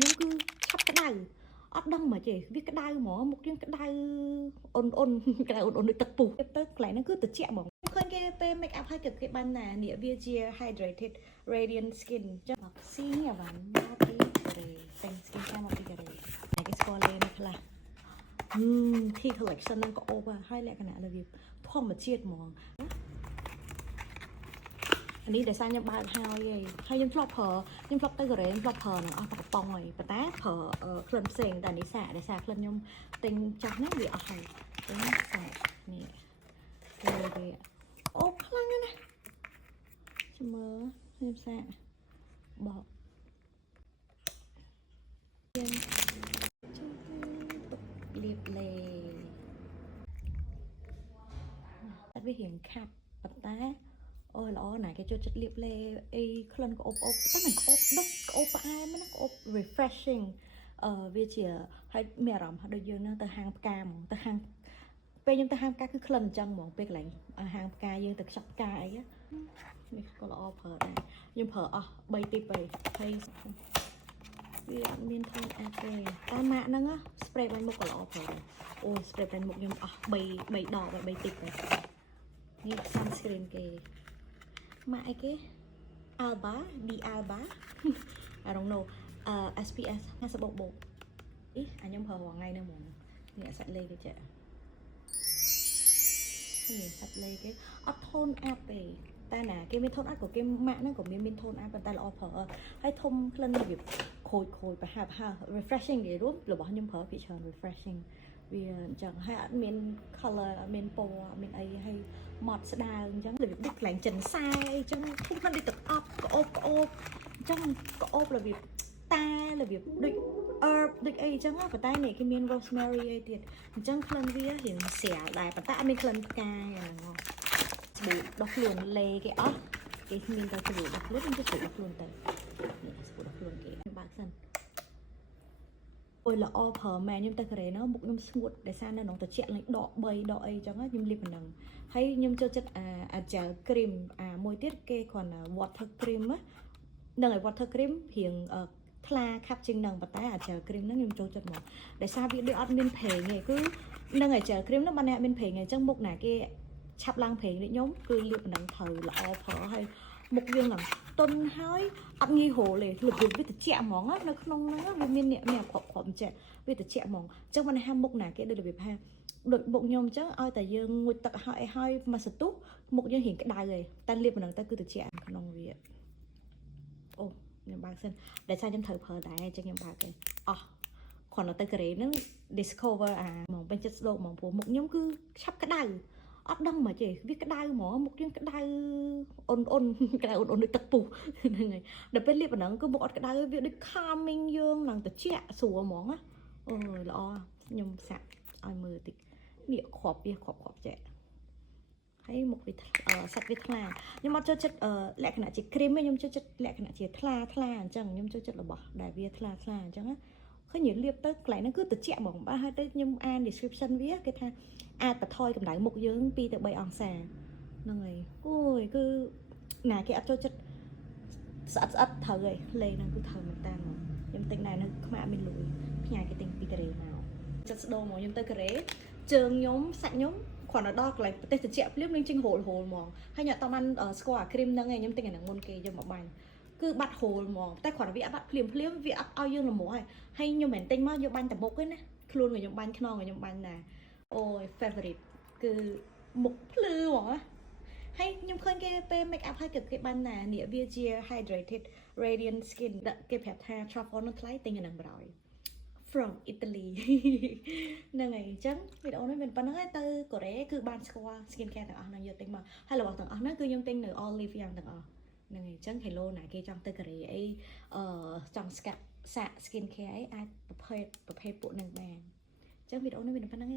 ខ្ញុំគឺឆាប់ក្តៅអត់ដឹងមកទេវាក្តៅហ្មងមុខយើងក្តៅអ៊ុនអ៊ុនក្តៅអ៊ុនអ៊ុនដូចទឹកពុះទៅកន្លែងហ្នឹងគឺត្រជាក់ហ្មងឃើញគេពេល make up ឲ្យគេបានណានេះវាជា hydrated radiant skin ចឹងស៊ីអាវ៉ាន់មកពីកូរ៉េតែ skin care មកពីកូរ៉េតែគេស្គាល់លេនេះខ្លះT collection ហ្នឹងក៏អូបហើយលក្ខណៈរបៀបធម្មជាតិហ្មងអានេះដែលសារខ្ញុំបើកហើយខ្ញុំធ្លាប់ទៅកូរ៉េខ្ញុំធ្លាប់ប្រើនឹងអស់តែកំប៉ុងហើយប៉ុន្តែប្រើក្លិនផ្សេងតែនេះសារដែលសារក្លិនខ្ញុំទិញចាស់ហ្នឹងវាអស់ហើយទិញសារនេះវាអូខ្លាំងណាស់ចាំមើលខ្ញុំសាកបោកយើងទុកលាបលេអត់វារៀងខាប់ប៉ុន្តែអូល្អណាស់គេចូលចិត្តលាបលេអីក្លិនក្អូបតែមិនក្អូបដឹកក្អូបផ្អែមណាក្អូប refreshing វាជាហើយមានអារម្មណ៍ដូចយើងនឹងទៅហាងផ្កាហ្មងទៅហាងពេលខ្ញុំទៅហាងផ្កាគឺក្លិនអញ្ចឹងហ្មងពេលកន្លែងហាងផ្កាយើងទៅខ្ចប់ផ្កាអីនេះក៏ល្អប្រើដែរខ្ញុំប្រើអស់3ទី2ហើយវាអត់មានថនអាប់ទេតែម៉ាក់ហ្នឹង spray បាញ់មុខក៏ល្អប្រើដែរអូ spray បាញ់មុខខ្ញុំអស់3ដប3ទី2នេះ sunscreen គេម៉ាក់អីគេ Alba I don't know SPS 50បូកអីខ្ញុំប្រើរាល់ថ្ងៃហ្នឹងហ្មងនេះសាច់លេគេចេះនេះសាច់លេគេអត់ថនអាប់ទេតែណាគេមានថនអាប់ក៏គេម៉ាក់ហ្នឹងក៏មានថនអាប់ប៉ុន្តែល្អប្រើហើយធំក្លិនរបៀបខូចប្រហាប់ refreshing គេរួមរបស់ខ្ញុំប្រើពីច្រើន refreshing វាអញ្ចឹងហើយអត់មាន color អត់មានពណ៌អត់មានអីហើយម៉ត់ស្ដើងអញ្ចឹងរបៀបដូចកន្លែងចិនសែអញ្ចឹងធំខ្លះដូចទឹកអប់ក្អូបអញ្ចឹងក្អូបរបៀបតែរបៀបដូច herb ដូចអីអញ្ចឹងប៉ុន្តែនេះគេមាន rosemary អីទៀតអញ្ចឹងក្លិនវារៀងស្រាលដែរប៉ុន្តែអត់មានក្លិនផ្កាហ្នឹងស្ប៊ូដោះខ្លួនលេគេអស់គេមានតែស្ប៊ូដោះខ្លួនខ្ញុំទៅស្ប៊ូដោះខ្លួនទៅនេះស្ប៊ូដោះខ្លួនគេបើកសិនអូយល្អប្រើម៉ែខ្ញុំទៅកូរ៉េនោះមុខខ្ញុំស្ងួតដោយសារនៅក្នុងត្រជាក់លេងដក3ដកអីចឹងខ្ញុំលាបប៉ុណ្ណឹងហើយខ្ញុំចូលចិត្តអា gel cream មួយទៀតគេគ្រាន់តែ water cream ហ្នឹងហើយ water cream រៀងថ្លាខាប់ជាងហ្នឹងប៉ុន្តែអា gel cream ហ្នឹងខ្ញុំចូលចិត្តមកដោយសារវាដូចអត់មានប្រេងទេគឺហ្នឹងហើយ gel cream ហ្នឹងបានតែអត់មានប្រេងទេអញ្ចឹងមុខណាគេឆាប់ឡើងប្រេងដូចខ្ញុំគឺលាបប៉ុណ្ណឹងត្រូវល្អប្រើហើយមុខយើងឡើងទន់ហើយអត់ងាយហូរទេរបៀបវាត្រជាក់ហ្មងនៅក្នុងហ្នឹងវាមានអ្នកគ្រប់អញ្ចឹងវាត្រជាក់ហ្មងអញ្ចឹងបានថាមុខណាគេដូចរបៀបថាដូចមុខខ្ញុំអញ្ចឹងឲ្យតែយើងងូតទឹកហើយមកសន្ទុះមុខយើងរៀងក្តៅឯងតែលាបប៉ុណ្ណឹងទៅគឺត្រជាក់ក្នុងវាអូខ្ញុំបើកសិនដែលថាខ្ញុំត្រូវប្រើដែរអញ្ចឹងខ្ញុំបើកទេអស់គ្រាន់តែទៅកូរ៉េហ្នឹង discover ហ្មងពេញចិត្តស្ដោកហ្មងព្រោះមុខខ្ញុំគឺឆាប់ក្តៅអត់ដឹងមកទេវាក្តៅហ្មងមុខយើងក្តៅអ៊ុនអ៊ុនក្តៅអ៊ុនអ៊ុនដូចទឹកពុះហ្នឹងហើយដល់ពេលលាបប៉ុណ្ណឹងគឺមុខអត់ក្តៅវាដូច calming យើងឡើងត្រជាក់ស្រួលហ្មងណាអូយល្អខ្ញុំសាក់ឲ្យមើលតិចនេះគ្រាប់ចេះហើយមុខវាសាច់វាថ្លាខ្ញុំអត់ចូលចិត្តលក្ខណៈជា cream ទេខ្ញុំចូលចិត្តលក្ខណៈជាថ្លាអញ្ចឹងខ្ញុំចូលចិត្តរបស់ដែលវាថ្លាអញ្ចឹងណាឃើញលាបទៅកន្លែងហ្នឹងគឺត្រជាក់ហ្មងបាទហើយទៅខ្ញុំអាន description វាគេថាអាចបន្ថយកម្ដៅមុខយើង2 ទៅ 3 អង្សាហ្នឹងហើយអូយគឺណាគេអត់ចូលចិត្តស្អិតត្រូវហើយលេងហ្នឹងគឺត្រូវមែនតើខ្ញុំទិញដែរនៅខ្មែរមានលុយផ្ញើគេទិញពីកូរ៉េមកចិត្តស្ដោមកខ្ញុំទៅកូរ៉េជើងខ្ញុំសាច់ខ្ញុំគ្រាន់តែដល់កន្លែងប្រទេសត្រជាក់ភ្លាមនឹងចេញហូលហ្មងហើយខ្ញុំអត់តាមបានស្គាល់អា cream ហ្នឹងឯងខ្ញុំទិញអាហ្នឹងមុនគេយកមកបាញ់គឺបាត់ហូលហ្មងតែគ្រាន់តែវាអត់បាត់ភ្លាមវាអត់ឲ្យយើងល្មមហើយខ្ញុំមិនទិញមកយកបាញ់តែមុខទេណាខ្លួនខ្ញុំបាញ់ខ្នងខ្ញុំបាញ់ណាអូយ favorite គឺមុខភ្លឺហ្មងហើយខ្ញុំឃើញគេពេល make up ឲ្យគេបានណានេះវាជា hydrated radiant skin គេប្រាប់ថា truffle នោះថ្លៃទិញអាហ្នឹងបណ្ដោយ from Italy ហ្នឹងហើយអញ្ចឹងវីដេអូនេះមានប៉ុណ្្នឹងហើយទៅកូរ៉េគឺបានស្គាល់ skin care ទាំងអស់ហ្នឹងយកទិញមកហើយរបស់ទាំងអស់ហ្នឹងគឺខ្ញុំទិញនៅ Olive យ៉ាងទាំងអស់ហ្នឹងហើយអញ្ចឹង hello ណាគេចង់ទៅកូរ៉េអីចង់ស្កាត់សាក skin care អីអាចប្រភេទពួកហ្នឹងបានអញ្ចឹងវីដេអូនេះមានប៉ុណ្្នឹង